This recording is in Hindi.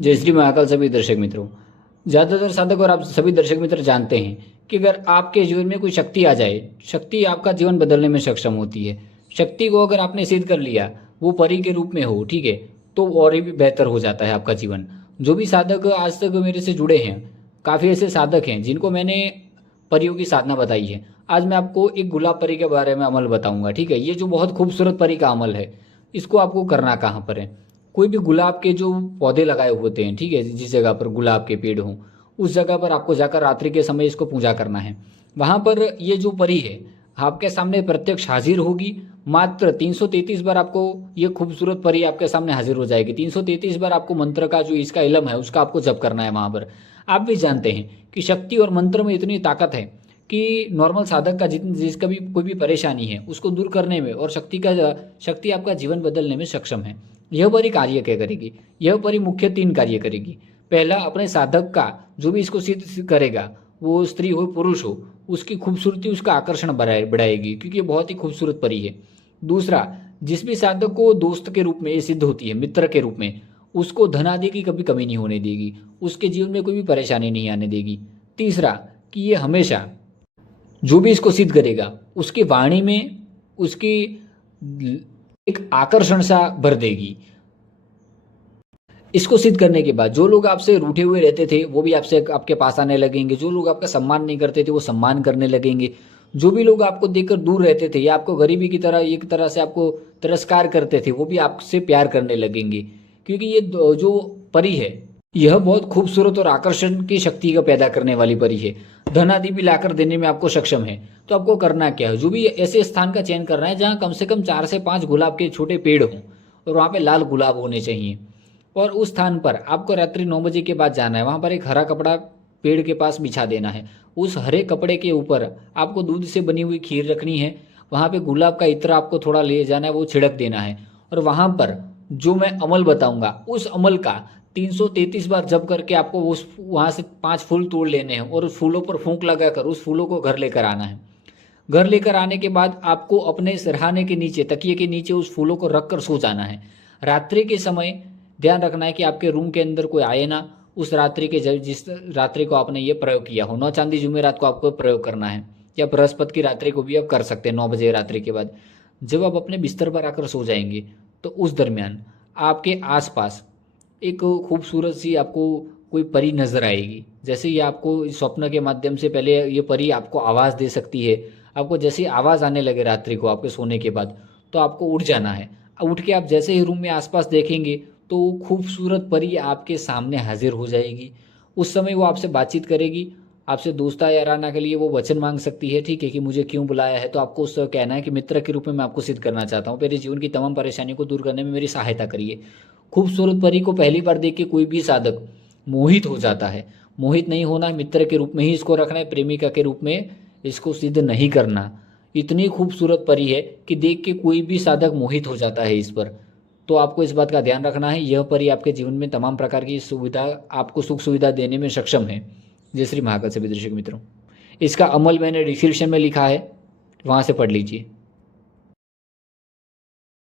जय श्री महाकाल सभी दर्शक मित्रों। ज़्यादातर साधक और आप सभी दर्शक मित्र जानते हैं कि अगर आपके जीवन में कोई शक्ति आ जाए, शक्ति आपका जीवन बदलने में सक्षम होती है। शक्ति को अगर आपने सिद्ध कर लिया, वो परी के रूप में हो, ठीक है, तो और भी बेहतर हो जाता है आपका जीवन। जो भी साधक आज तक मेरे से जुड़े हैं, काफ़ी ऐसे साधक हैं जिनको मैंने परियों की साधना बताई है। आज मैं आपको एक गुलाब परी के बारे में अमल बताऊंगा, ठीक है। ये जो बहुत खूबसूरत परी का अमल है, इसको आपको करना कहाँ पर है। कोई भी गुलाब के जो पौधे लगाए होते हैं, ठीक है, जिस जगह पर गुलाब के पेड़ हों, उस जगह पर आपको जाकर रात्रि के समय इसको पूजा करना है। वहाँ पर ये जो परी है आपके सामने प्रत्यक्ष हाजिर होगी। मात्र 333 बार आपको ये खूबसूरत परी आपके सामने हाजिर हो जाएगी। 333 बार आपको मंत्र का जो इसका इलम है उसका आपको जप करना है वहाँ पर। आप भी जानते हैं कि शक्ति और मंत्र में इतनी ताकत है कि नॉर्मल साधक का जिसका भी कोई भी परेशानी है उसको दूर करने में और शक्ति आपका जीवन बदलने में सक्षम है। यह परी कार्य क्या करेगी? यह परी मुख्य 3 कार्य करेगी। पहला, अपने साधक का जो भी इसको सिद्ध करेगा, वो स्त्री हो पुरुष हो, उसकी खूबसूरती उसका आकर्षण बढ़ाएगी, क्योंकि ये बहुत ही खूबसूरत परी है। दूसरा, जिस भी साधक को दोस्त के रूप में ये सिद्ध होती है, मित्र के रूप में, उसको धन आदि की कभी कमी नहीं होने देगी, उसके जीवन में कोई भी परेशानी नहीं आने देगी। तीसरा, कि ये हमेशा जो भी इसको सिद्ध करेगा उसकी वाणी में उसकी एक आकर्षण सा भर देगी। इसको सिद्ध करने के बाद जो लोग आपसे रूठे हुए रहते थे वो भी आपसे आपके पास आने लगेंगे। जो लोग आपका सम्मान नहीं करते थे वो सम्मान करने लगेंगे। जो भी लोग आपको देखकर दूर रहते थे या आपको गरीबी की तरह एक तरह से आपको तिरस्कार करते थे, वो भी आपसे प्यार करने लगेंगे, क्योंकि ये जो परी है यह बहुत खूबसूरत और आकर्षण की शक्ति का पैदा करने वाली परी है। धन आदि भी लाकर देने में आपको सक्षम है। तो आपको करना क्या है, जो भी ऐसे स्थान का चयन करना है जहाँ कम से कम 4 से 5 गुलाब के छोटे पेड़ हों और वहाँ पे लाल गुलाब होने चाहिए। और उस स्थान पर आपको रात्रि 9 बजे के बाद जाना है। वहाँ पर एक हरा कपड़ा पेड़ के पास बिछा देना है। उस हरे कपड़े के ऊपर आपको दूध से बनी हुई खीर रखनी है। वहाँ पे गुलाब का इत्र आपको थोड़ा ले जाना है, वो छिड़क देना है। और वहाँ पर जो मैं अमल बताऊंगा उस अमल का 333 बार जप करके आपको उस वहाँ से 5 फूल तोड़ लेने हैं और उस फूलों पर फूंक लगाकर उस फूलों को घर लेकर आना है। घर लेकर आने के बाद आपको अपने सिरहाने के नीचे, तकिए के नीचे उस फूलों को रख कर सो जाना है। रात्रि के समय ध्यान रखना है कि आपके रूम के अंदर कोई आए ना। उस रात्रि के जिस रात्रि को आपने ये प्रयोग किया हो, 9 चांदी जुमेरात को आपको प्रयोग करना है, या बृहस्पति की रात्रि को भी आप कर सकते हैं 9 बजे रात्रि के बाद। जब आप अपने बिस्तर पर आकर सो जाएंगे तो उस दरमियान आपके आसपास एक खूबसूरत सी आपको कोई परी नजर आएगी। जैसे ये आपको स्वप्न के माध्यम से पहले ये परी आपको आवाज़ दे सकती है। आपको जैसे ही आवाज़ आने लगे रात्रि को आपके सोने के बाद, तो आपको उठ जाना है। उठ के आप जैसे ही रूम में आसपास देखेंगे तो खूबसूरत परी आपके सामने हाजिर हो जाएगी। उस समय वो आपसे बातचीत करेगी। आपसे दोस्ता याराना के लिए वो वचन मांग सकती है, ठीक है, कि मुझे क्यों बुलाया है। तो आपको उससे कहना है कि मित्र के रूप में मैं आपको सिद्ध करना चाहता हूँ, मेरे जीवन की तमाम परेशानी को दूर करने में मेरी सहायता करिए। खूबसूरत परी को पहली बार देख के कोई भी साधक मोहित हो जाता है। मोहित नहीं होना, मित्र के रूप में ही इसको रखना है, प्रेमिका के रूप में इसको सिद्ध नहीं करना। इतनी खूबसूरत परी है कि देख के कोई भी साधक मोहित हो जाता है इस पर। तो आपको इस बात का ध्यान रखना है, यह परी आपके जीवन में तमाम प्रकार की सुविधा, आपको सुख सुविधा देने में सक्षम है। जय श्री महाकाल सभी दर्शक मित्रों। इसका अमल मैंने डिस्क्रिप्शन में लिखा है, वहाँ से पढ़ लीजिए।